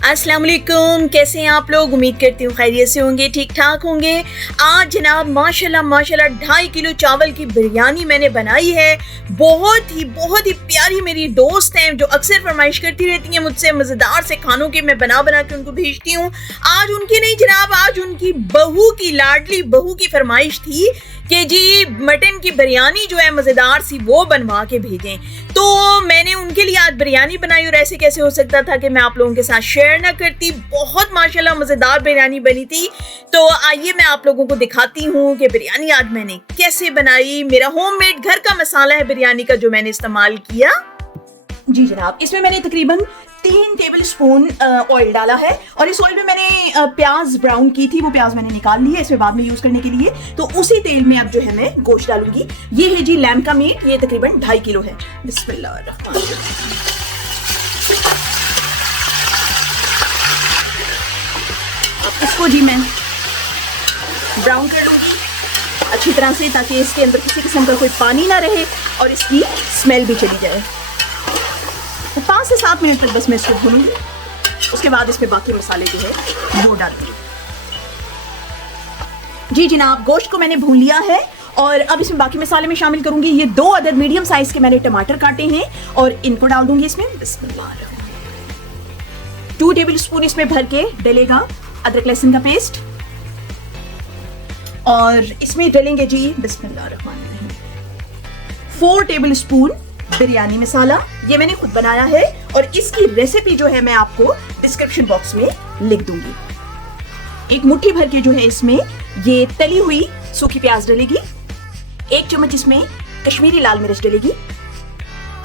अस्सलाम वालेकुम, कैसे हैं आप लोग। उम्मीद करती हूँ खैरियत से होंगे, ठीक ठाक होंगे। आज जनाब माशाल्लाह माशाल्लाह 2.5 किलो चावल की बिरयानी मैंने बनाई है। बहुत ही प्यारी मेरी दोस्त हैं जो अक्सर फरमाइश करती रहती हैं मुझसे मज़ेदार से खानों के, मैं बना के उनको भेजती हूँ। आज उनकी नहीं जनाब, आज उनकी बहू की, लाडली बहू की फरमाइश थी कि जी मटन की बिरयानी जो है मज़ेदार सी वो बनवा के भेजें। तो मैंने उनके लिए आज बिरयानी बनाई और ऐसे कैसे हो सकता था कि मैं आप लोगों के साथ शेयर ना करती। बहुत माशाल्लाह मज़ेदार बिरयानी बनी थी। तो आइए मैं आप लोगों को दिखाती हूँ कि बिरयानी आज मैंने कैसे बनाई। मेरा होममेड घर का मसाला है बिरयानी का जो मैंने इस्तेमाल किया। जी जनाब, इसमें मैंने तकरीबन 3 टेबल स्पून ऑयल डाला है और इस ऑयल में मैंने प्याज ब्राउन की थी, वो प्याज मैंने निकाल ली है इसमें बाद में यूज करने के लिए। तो उसी तेल में अब जो है मैं गोश्त डालूंगी। ये है जी लैम्ब का मीट, ये तकरीबन 2.5 किलो है। बिस्मिल्लाह। अब इसको जी मैं ब्राउन कर लूंगी अच्छी तरह से, ताकि इसके अंदर किसी किस्म का कोई पानी ना रहे और इसकी स्मेल भी चली जाए। 5 से 7 मिनट तक बस मैं इसको भूनूंगी। उसके बाद इसमें बाकी मसाले जो है वो डालूंगी। जी जनाब, गोश्त को मैंने भून लिया है और अब इसमें बाकी मसाले में शामिल करूंगी। ये 2 अदद मीडियम साइज के मैंने टमाटर काटे हैं और इनको डाल दूंगी इसमें। बिस्मिल्लाह। 2 टेबल स्पून इसमें भर के डलेगा अदरक लहसुन का पेस्ट और इसमें डलेंगे जी बिस्मिल्लाह 4 टेबल स्पून बिरयानी मसाला। ये मैंने खुद बनाया है और इसकी रेसिपी जो है मैं आपको डिस्क्रिप्शन बॉक्स में लिख दूंगी। 1 मुट्ठी भर के जो है इसमें ये तली हुई सूखी प्याज डलेगी। 1 चम्मच इसमें कश्मीरी लाल मिर्च डलेगी।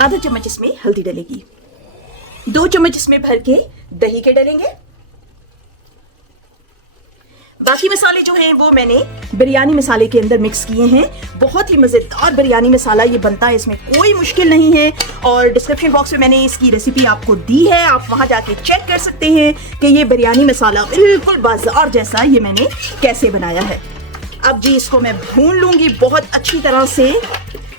आधा चम्मच इसमें हल्दी डलेगी। 2 चम्मच इसमें भर के दही के डलेंगे। बाकी मसाले जो हैं वो मैंने बिरयानी मसाले के अंदर मिक्स किए हैं। बहुत ही मज़ेदार बिरयानी मसाला ये बनता है, इसमें कोई मुश्किल नहीं है और डिस्क्रिप्शन बॉक्स में मैंने इसकी रेसिपी आपको दी है, आप वहां जाके चेक कर सकते हैं कि ये बिरयानी मसाला बिल्कुल बाजार जैसा ये मैंने कैसे बनाया है। अब जी इसको मैं भून लूंगी बहुत अच्छी तरह से।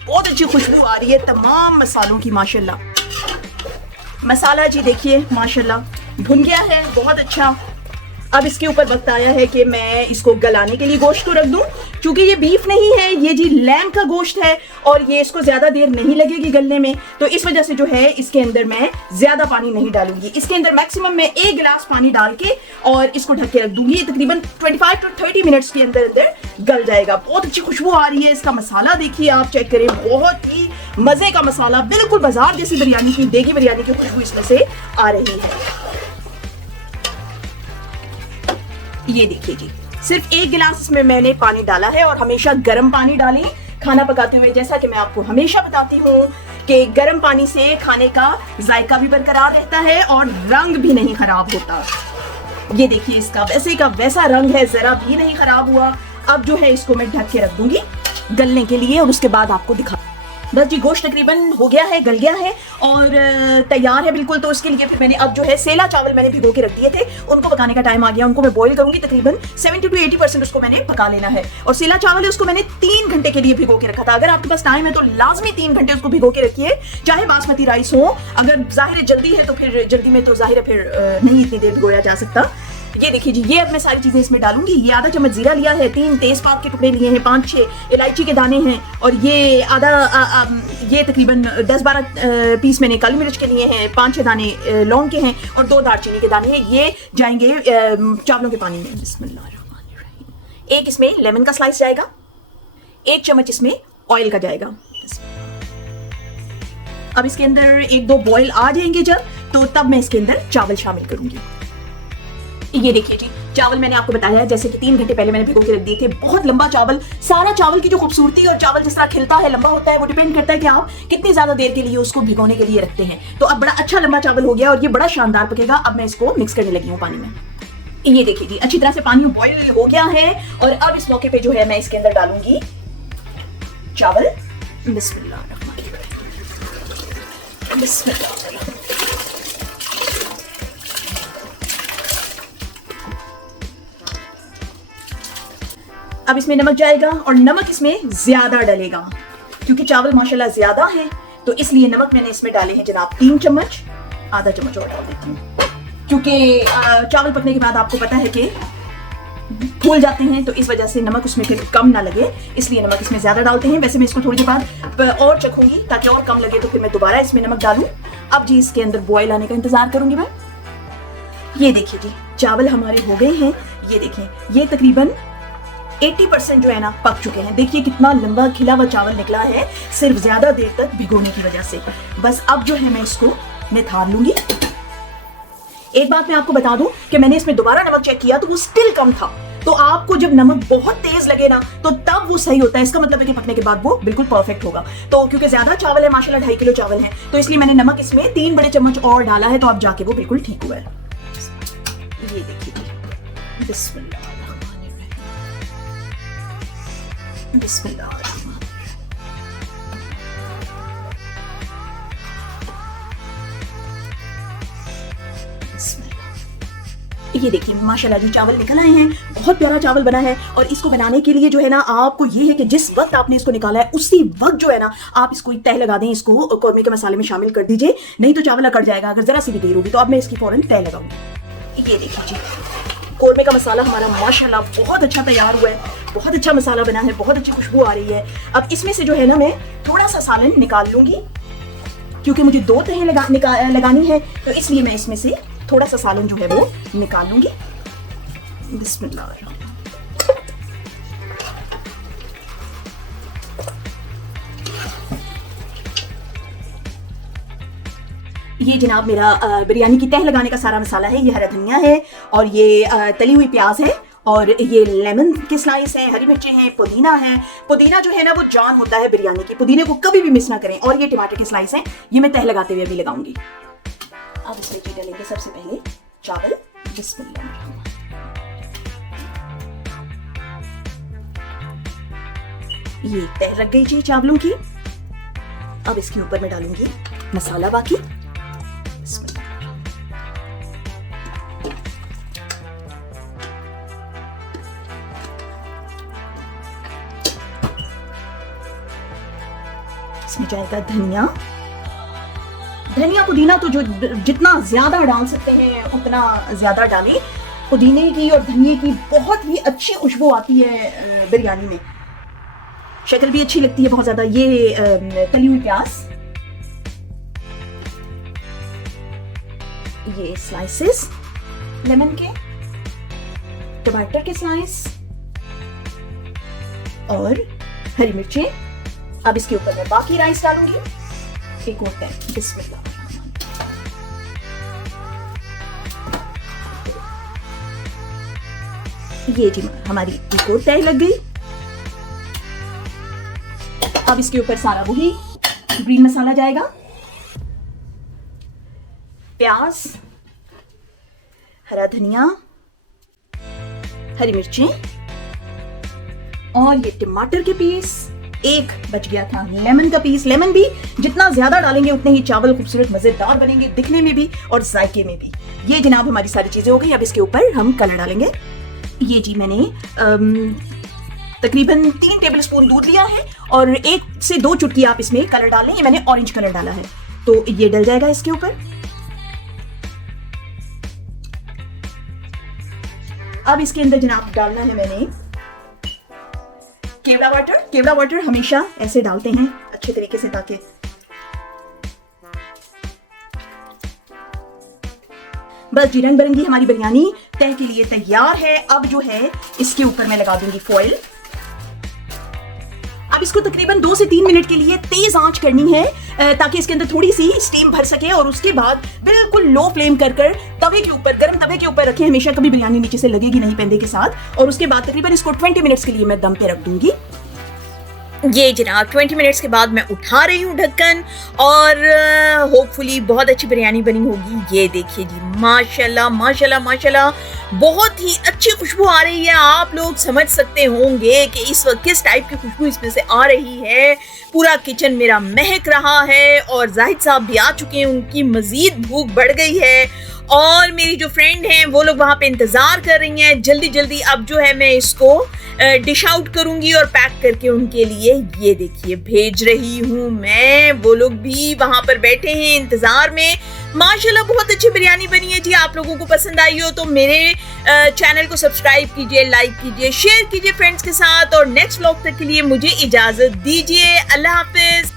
बहुत अच्छी खुशबू आ रही है तमाम मसालों की माशाल्लाह। मसाला जी देखिए माशाल्लाह भुन गया है बहुत अच्छा। अब इसके ऊपर वक्त आया है कि मैं इसको गलाने के लिए गोश्त को रख दूं। क्योंकि ये बीफ नहीं है, ये जी लैम्ब का गोश्त है और ये इसको ज्यादा देर नहीं लगेगी गलने में, तो इस वजह से जो है इसके अंदर मैं ज्यादा पानी नहीं डालूंगी। इसके अंदर मैक्सिमम मैं 1 गिलास पानी डाल के और इसको ढक के रख दूंगी। तकरीबन 25 to 30 मिनट्स के अंदर अंदर गल जाएगा। बहुत अच्छी खुशबू आ रही है। इसका मसाला देखिए, आप चेक करें, बहुत ही मजे का मसाला, बिल्कुल बाजार जैसी बिरयानी की, देगी बिरयानी की खुशबू इसमें से आ रही है। ये देखिए जी, सिर्फ 1 गिलास इसमें मैंने पानी डाला है और हमेशा गर्म पानी डालें खाना पकाते हुए। जैसा कि मैं आपको हमेशा बताती हूँ कि गर्म पानी से खाने का जायका भी बरकरार रहता है और रंग भी नहीं खराब होता। ये देखिए इसका वैसे का वैसा रंग है, जरा भी नहीं खराब हुआ। अब जो है इसको मैं ढक के रख दूंगी गलने के लिए और उसके बाद आपको दिखा। बस जी गोश्त तकरीबन हो गया है, गल गया है और तैयार है बिल्कुल। तो उसके लिए फिर मैंने अब जो है सेला चावल मैंने भिगो के रख दिए थे, उनको पकाने का टाइम आ गया। उनको मैं बॉईल करूंगी, तकरीबन 70 to 80% उसको मैंने पका लेना है। और सेला चावल है उसको मैंने 3 घंटे के लिए भिगो के रखा था। अगर आपके पास टाइम है तो लाजमी 3 घंटे उसको भिगो के रखिए, चाहे बासमती राइस हो। अगर जाहिर है जल्दी है तो फिर जल्दी में तो जाहिर है फिर नहीं इतनी देर भिगोया जा सकता। ये देखिए जी, ये अब मैं सारी चीजें इसमें डालूंगी। ये आधा चम्मच जीरा लिया है, 3 तेजपात के टुकड़े लिए हैं, 5-6 इलायची के दाने हैं और ये ये तकरीबन 10-12 पीस मैंने काली मिर्च के लिए हैं, 5-6 दाने लौंग के हैं और 2 दालचीनी के दाने हैं। ये जाएंगे चावलों के पानी में। बिस्मिल्लाह। 1 इसमें लेमन का स्लाइस जाएगा, 1 चम्मच इसमें ऑयल का जाएगा। अब इसके अंदर 1-2 बॉयल आ जाएंगे जब, तो तब मैं इसके अंदर चावल शामिल करूंगी। ये देखिए जी, चावल मैंने आपको बताया है जैसे कि 3 घंटे पहले मैंने भिगो के रख दिए थे। बहुत लंबा चावल, सारा चावल की जो खूबसूरती और चावल जिस तरह खिलता है, लंबा होता है, वो डिपेंड करता है कि आप कितनी ज्यादा देर के लिए उसको भिगोने के लिए रखते हैं। तो अब बड़ा अच्छा लंबा चावल हो गया और ये बड़ा शानदार पकेगा। अब मैं इसको मिक्स करने लगी हूँ पानी में। ये देखिए जी, अच्छी तरह से पानी बॉयल हो गया है और अब इस मौके पे जो है मैं इसके अंदर डालूंगी चावल। बिस्मिल्लाह। अब इसमें नमक जाएगा और नमक इसमें ज्यादा डलेगा क्योंकि चावल माशाल्लाह ज्यादा है, तो इसलिए नमक मैंने इसमें डाले हैं जनाब 3 चम्मच। आधा चम्मच और डाल देती हूँ। क्योंकि चावल पकने के बाद आपको पता है कि फूल जाते हैं, तो इस वजह से नमक उसमें फिर कम ना लगे, इसलिए नमक इसमें ज़्यादा डालते हैं। वैसे मैं इसको थोड़ी देर बाद और चखूंगी ताकि और कम लगे तो फिर मैं दोबारा इसमें नमक डालूं। अब जी इसके अंदर बॉयल आने का इंतज़ार करूंगी मैं। ये देखिए जी चावल हमारे हो गए हैं। ये देखिए ये तकरीबन 80% जो है ना पक चुके हैं। देखिए कितना लंबा खिला हुआ चावल निकला है सिर्फ ज़्यादा देर तक भिगोने की वजह से। बस अब जो है मैं इसको निथार लूंगी। एक बात मैं आपको बता दूं कि मैंने इसमें दोबारा नमक चेक किया तो वो स्टिल कम था। तो आपको जब नमक बहुत तेज लगे ना तो तब वो सही होता है। इसका मतलब है कि पकने के बाद वो बिल्कुल परफेक्ट होगा। तो क्योंकि ज्यादा चावल है, माशाल्लाह 2.5 किलो चावल है, तो इसलिए मैंने नमक इसमें 3 बड़े चम्मच और डाला है, तो अब जाके वो बिल्कुल ठीक हुआ है। ये देखिए बिस्मिल्लाह बिस्मिल्लाह। ये देखिए माशाल्लाह जी चावल निकल आए हैं, बहुत प्यारा चावल बना है। और इसको बनाने के लिए जो है ना आपको ये है कि जिस वक्त आपने इसको निकाला है उसी वक्त जो है ना आप इसको एक तह लगा दें, इसको कौरमे के मसाले में शामिल कर दीजिए, नहीं तो चावल अकड़ जाएगा अगर जरा सी भी देर होगी। तो अब मैं इसकी फौरन तह लगाऊंगी। ये देखिए जी कौरमे का मसाला हमारा माशाल्लाह बहुत अच्छा तैयार हुआ है, बहुत अच्छा मसाला बना है, बहुत अच्छी खुशबू आ रही है। अब इसमें से जो है ना मैं थोड़ा सा सालन निकाल लूंगी, क्योंकि मुझे 2 तहें लगानी है, तो इसलिए मैं इसमें से थोड़ा सा सालन जो है वो निकाल लूंगी। बिस्मिल्लाह। ये जनाब मेरा बिरयानी की तह लगाने का सारा मसाला है। ये हरा धनिया है और ये तली हुई प्याज है और ये लेमन के स्लाइस हैं, हरी मिर्चें हैं, पुदीना है। पुदीना जो है ना वो जान होता है बिरयानी की, पुदीने को कभी भी मिस ना करें। और ये टमाटर के स्लाइस हैं, ये मैं तह लगाते हुए भी लगाऊंगी। अब इसमें जी डालेंगे सबसे पहले चावल। बिस्मिल्लाह। ये तह लग गई जी चावलों की। अब इसके ऊपर मैं डालूंगी मसाला बाकी। इसमें जाएगा धनिया। धनिया पुदीना तो जो जितना ज्यादा डाल सकते हैं उतना ज्यादा डालें। पुदीने की और धनिये की बहुत ही अच्छी खुशबू आती है बिरयानी में, शक्ल भी अच्छी लगती है बहुत ज्यादा। ये तली हुई प्याज, ये स्लाइसेस लेमन के, टमाटर के स्लाइस और हरी मिर्चें। अब इसके ऊपर मैं बाकी राइस डालूंगी। एक और तह। बिस्मिल्लाह। ये जी हमारी एक और तह लग गई। अब इसके ऊपर सारा वही ग्रीन मसाला जाएगा, प्याज, हरा धनिया, हरी मिर्चें और ये टमाटर के पीस। एक बच गया था लेमन का पीस। लेमन भी जितना ज्यादा डालेंगे उतने ही चावल खूबसूरत मजेदार बनेंगे, दिखने में भी और जायके में भी। ये जनाब हमारी सारी चीजें हो गई। अब इसके ऊपर हम कलर डालेंगे। ये जी मैंने तकरीबन 3 टेबलस्पून दूध लिया है और 1 से 2 चुटकी आप इसमें कलर डाल लें। ये मैंने ऑरेंज कलर डाला है, तो ये डल जाएगा इसके ऊपर। अब इसके अंदर जनाब डालना है मैंने केवड़ा वाटर। केवड़ा वाटर हमेशा ऐसे डालते हैं अच्छे तरीके से ताकि बस जी रंग बिरंगी हमारी बिरयानी तह के लिए तैयार है। अब जो है इसके ऊपर मैं लगा दूंगी फॉइल। अब इसको तकरीबन 2 से 3 मिनट के लिए तेज आंच करनी है ताकि इसके अंदर थोड़ी सी स्टीम भर सके। और उसके बाद बिल्कुल लो फ्लेम कर तवे के ऊपर, गर्म तवे के ऊपर रखें। हमेशा कभी बिरयानी नीचे से लगेगी नहीं पेंदे के साथ। और उसके बाद तकरीबन इसको 20 मिनट्स के लिए मैं दम पे रख दूंगी। ये जनाब 20 मिनट्स के बाद मैं उठा रही हूँ ढक्कन और होपफुली बहुत अच्छी बिरयानी बनी होगी। ये देखिए जी माशाल्लाह माशाल्लाह माशाल्लाह बहुत ही अच्छी खुशबू आ रही है। आप लोग समझ सकते होंगे कि इस वक्त किस टाइप की खुशबू इसमें से आ रही है। पूरा किचन मेरा महक रहा है और जाहिद साहब भी आ चुके हैं, उनकी मजीद भूख बढ़ गई है। और मेरी जो फ्रेंड हैं वो लोग वहाँ पे इंतज़ार कर रही हैं। जल्दी जल्दी अब जो है मैं इसको डिश आउट करूंगी और पैक करके उनके लिए ये देखिए भेज रही हूँ मैं। वो लोग भी वहाँ पर बैठे हैं इंतज़ार में। माशाल्लाह बहुत अच्छी बिरयानी बनी है जी। आप लोगों को पसंद आई हो तो मेरे चैनल को सब्सक्राइब कीजिए, लाइक कीजिए, शेयर कीजिए फ्रेंड्स के साथ और नेक्स्ट व्लॉग तक के लिए मुझे इजाजत दीजिए। अल्लाह हाफिज।